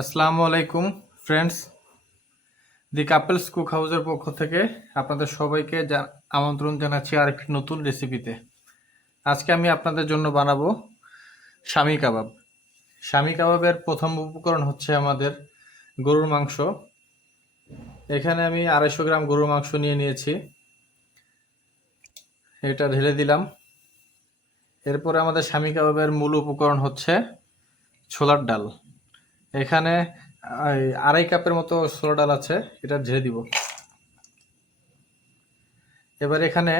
আসসালামু আলাইকুম ফ্রেন্ডস। দি couples cook হাউসের পক্ষ থেকে আপনাদের সবাইকে আমন্ত্রণ জানাচ্ছি আরেকটি নতুন রেসিপিতে। আজকে আমি আপনাদের জন্য বানাবো শামি কাবাব। শামি কাবাবের প্রথম উপকরণ হচ্ছে আমাদের গরুর মাংস। এখানে আমি 250 গ্রাম গরুর মাংস নিয়েছি, এটা ঢেলে দিলাম। এরপরে আমাদের শামি কাবাবের মূল উপকরণ হচ্ছে ছোলার ডাল। এখানে 2.5 কাপের মতো ছোলার ডাল আছে, এটা ঢেলে দিব। এবার এখানে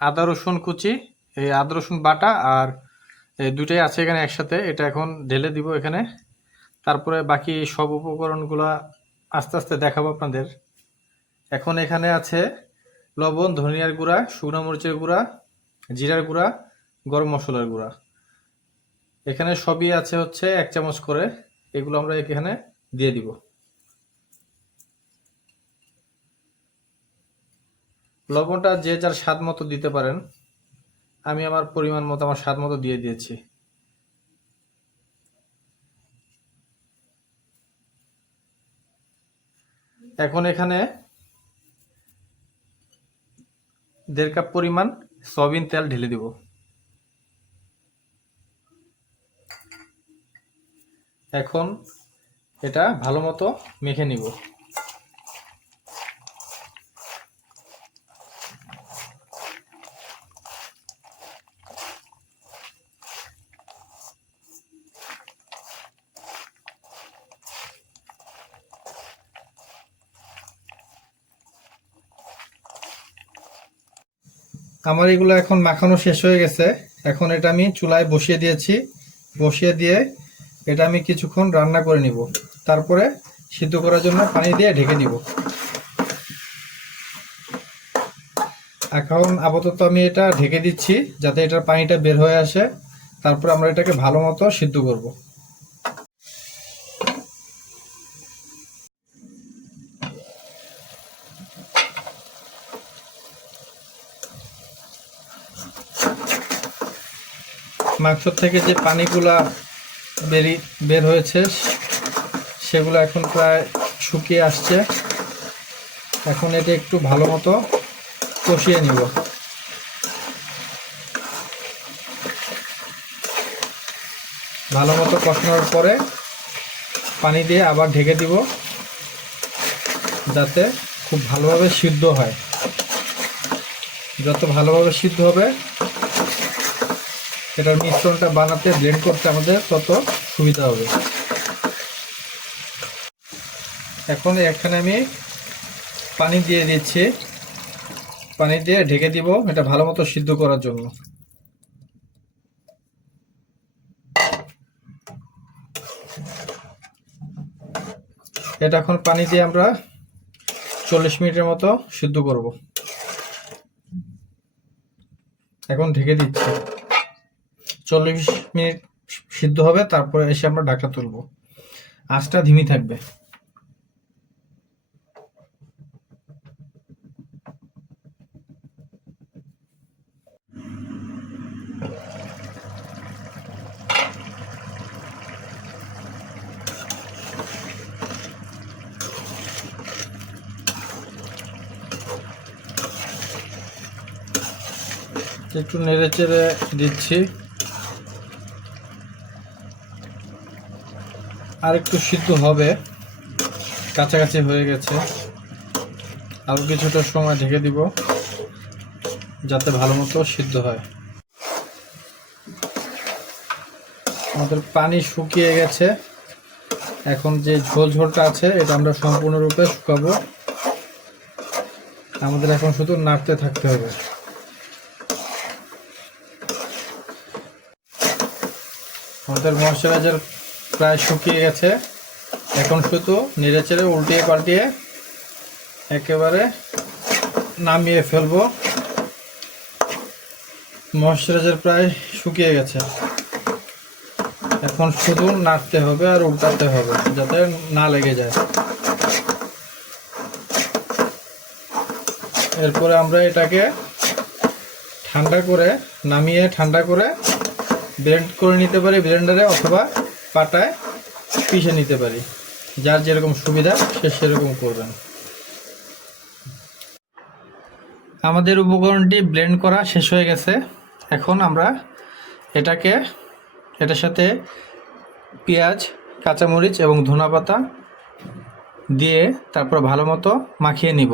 আদা রসুন কুচি, এই আদা রসুন বাটা আর এই দুটাই আছে এখানে একসাথে, এটা এখন ঢেলে দিব এখানে। তারপরে বাকি সব উপকরণগুলা আস্তে আস্তে দেখাবো আপনাদের। এখন এখানে আছে লবণ, ধনিয়ার গুঁড়া, শুকনো মরিচের গুঁড়া, জিরার গুঁড়া, গরম মশলার গুঁড়া। এখানে সবই আছে হচ্ছে 1 চামচ করে, এগুলো আমরা এখানে দিয়ে দিব। লবণটা যে যার স্বাদ মতো দিতে পারেন, আমি আমার পরিমাণ মতো আমার স্বাদ মতো দিয়ে দিয়েছি। এখন এখানে 1.5 কাপ পরিমাণ সয়াবিন তেল ঢেলে দিব। এখন এটা ভালো মতো মেখে নিব। আমার এগুলো এখন মাখানো শেষ হয়ে গেছে। এখন এটা আমি চুলায় বসিয়ে দিয়েছি। বসিয়ে দিয়ে এটা আমি কিছুক্ষণ রান্না করে নিব, তারপরে সিদ্ধ করার জন্য পানি দিয়ে ঢেকে নিব। এখন আপাতত আমি এটা ঢেকে দিচ্ছি যাতে এটার পানিটা বের হয়ে আসে, তারপর আমরা এটাকে ভালো মতো সিদ্ধ করব। মাংস থেকে যে পানিগুলা বের হয়েছে সেগুলো এখন প্রায় শুকিয়ে আসছে। এখন এটা একটু ভালো মতো কষিয়ে নিব। ভালো মতো কষানোর পরে পানি দিয়ে আবার ঢেকে দিব যাতে খুব ভালোভাবে সিদ্ধ হয়। যত ভালোভাবে সিদ্ধ হবে এটার মিশ্রণটা বানাতে, ব্লেন্ড করতে আমাদের তত সুবিধা হবে। এখন এখানে আমি পানি দিয়ে দিচ্ছি, পানি দিয়ে ঢেকে দিব এটা ভালো মতো সিদ্ধ করার জন্য। এটা এখন পানি দিয়ে আমরা 40 মিনিটের মতো সিদ্ধ করব। এখন ঢেকে দিচ্ছি, 40 মিনিট সিদ্ধ হবে, তারপরে এসে আমরা ঢাকা তুলব। আঁচটা ধিমি থাকবে। একটু নেড়ে চেড়ে দিচ্ছি। আর একটু সিদ্ধ হবে, কাছাকাছি হয়ে গেছে। আরও কিছুটা সময় ঢেকে দিব যাতে ভালো মতো সিদ্ধ হয়। আমাদের পানি শুকিয়ে গেছে। এখন যে ঝোলটা আছে এটা আমরা সম্পূর্ণরূপে শুকাবো। আমাদের এখন শুধু নাড়তে থাকতে হবে। আমাদের ময়শ্চারাইজার প্রায় শুকিয়ে গেছে। এখন শুধু নেড়ে চেড়ে উল্টিয়ে পাল্টিয়ে একেবারে নামিয়ে ফেলবো। ময়শ্চারাইজার প্রায় শুকিয়ে গেছে। এখন শুধু নাড়তে হবে আর উল্টাতে হবে যাতে না লেগে যায়। এরপরে আমরা এটাকে ঠান্ডা করে, নামিয়ে ঠান্ডা করে ব্লেন্ড করে নিতে পারি ব্লেন্ডারে অথবা পাটায়। পিষে নিতে পারি। যার যেরকম সুবিধা সে সেরকম করবেন। আমাদের উপকরণটি ব্লেন্ড করা শেষ হয়ে গেছে। এখন আমরা এটার সাথে পেঁয়াজ, কাঁচামরিচ এবং ধনেপাতা দিয়ে তারপর ভালো মতো মাখিয়ে নিব।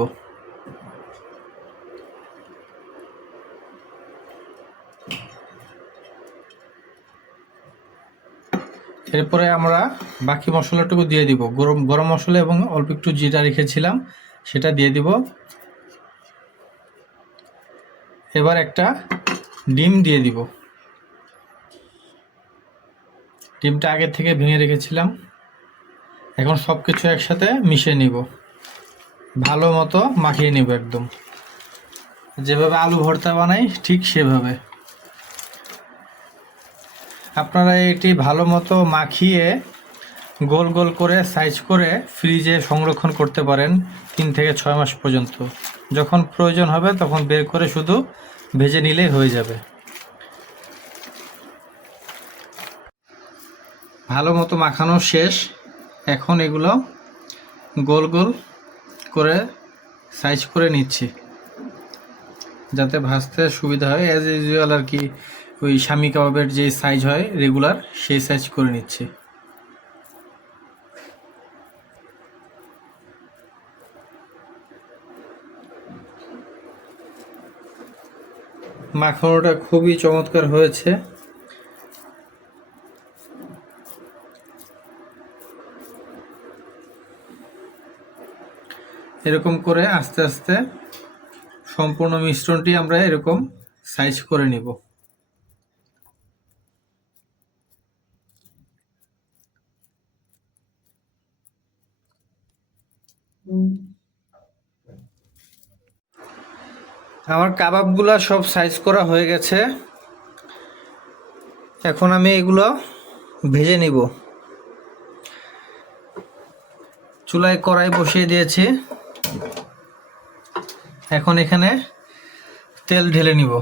এরপরে আমরা বাকি মশলাটুকু দিয়ে দিব। গরম মশলা এবং অল্প একটু জিরা রেখেছিলাম, সেটা দিয়ে দিব। এবার একটা ডিম দিয়ে দিব। ডিমটা আগে থেকে ভেঙে রেখেছিলাম। এখন সব কিছু একসাথে মিশিয়ে নিব, ভালো মতো মাখিয়ে নিব, একদম যেভাবে আলু ভর্তা বানাই ঠিক সেভাবে। আপনারা এটি ভালো মতো মাখিয়ে গোল গোল করে সাইজ করে ফ্রিজে সংরক্ষণ করতে পারেন 3 থেকে 6 মাস পর্যন্ত। যখন প্রয়োজন হবে তখন বের করে শুধু ভেজে নিলেই হয়ে যাবে। ভালো মতো মাখানো শেষ। এখন এগুলো গোল গোল করে সাইজ করে নিচ্ছি, যাতে ভাজতে সুবিধা হয়। অ্যাজ ইউজুয়াল আর কি, ওই শামি কাবাবের যে সাইজ হয় রেগুলার, সেই সাইজ করে নিচ্ছি। মাখানোটা খুবই চমৎকার হয়েছে। এরকম করে আস্তে আস্তে সম্পূর্ণ মিশ্রণটি আমরা এরকম সাইজ করে নিব। আমার কাবাবগুলা সব সাইজ করা হয়ে গেছে। এখন আমি এগুলো ভেজে নিব। চুলায় কড়াই বসিয়ে দিয়েছি। এখন এখানে তেল ঢেলে নিব।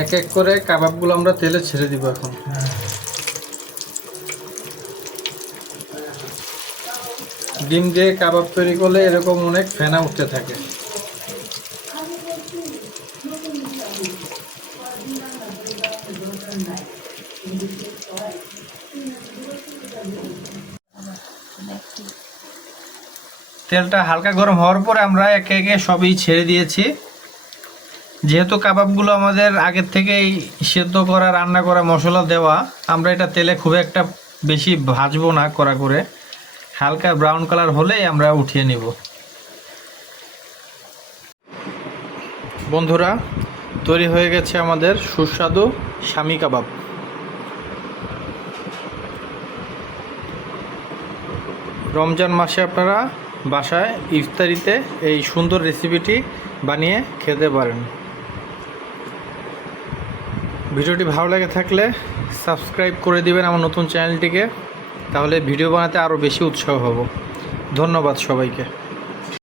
এক এক করে কাবাবগুলো আমরা তেলে ছেড়ে দিব। এখন ডিম দিয়ে কাবাব তৈরি করলে এরকম অনেক ফেনা উঠতে থাকে। তেলটা হালকা গরম হওয়ার পরে আমরা একে একে সবই ছেড়ে দিয়েছি। যেহেতু কাবাবগুলো আমাদের আগের থেকেই সেদ্ধ করা, রান্না করা, মশলা দেওয়া, আমরা এটা তেলে খুব একটা বেশি ভাজবো না, কড়া করে হালকা ব্রাউন কালার হলেই আমরা উঠিয়ে নিব। বন্ধুরা, তৈরি হয়ে গেছে আমাদের সুস্বাদু শামি কাবাব। রমজান মাসে আপনারা বাসায় ইফতারিতে এই সুন্দর রেসিপিটি বানিয়ে খেতে পারেন। ভিডিওটি ভালো লেগে থাকলে সাবস্ক্রাইব করে দিবেন আমার নতুন চ্যানেলটিকে, তাহলে ভিডিও বানাতে আরও বেশি উৎসাহ হব। ধন্যবাদ সবাইকে।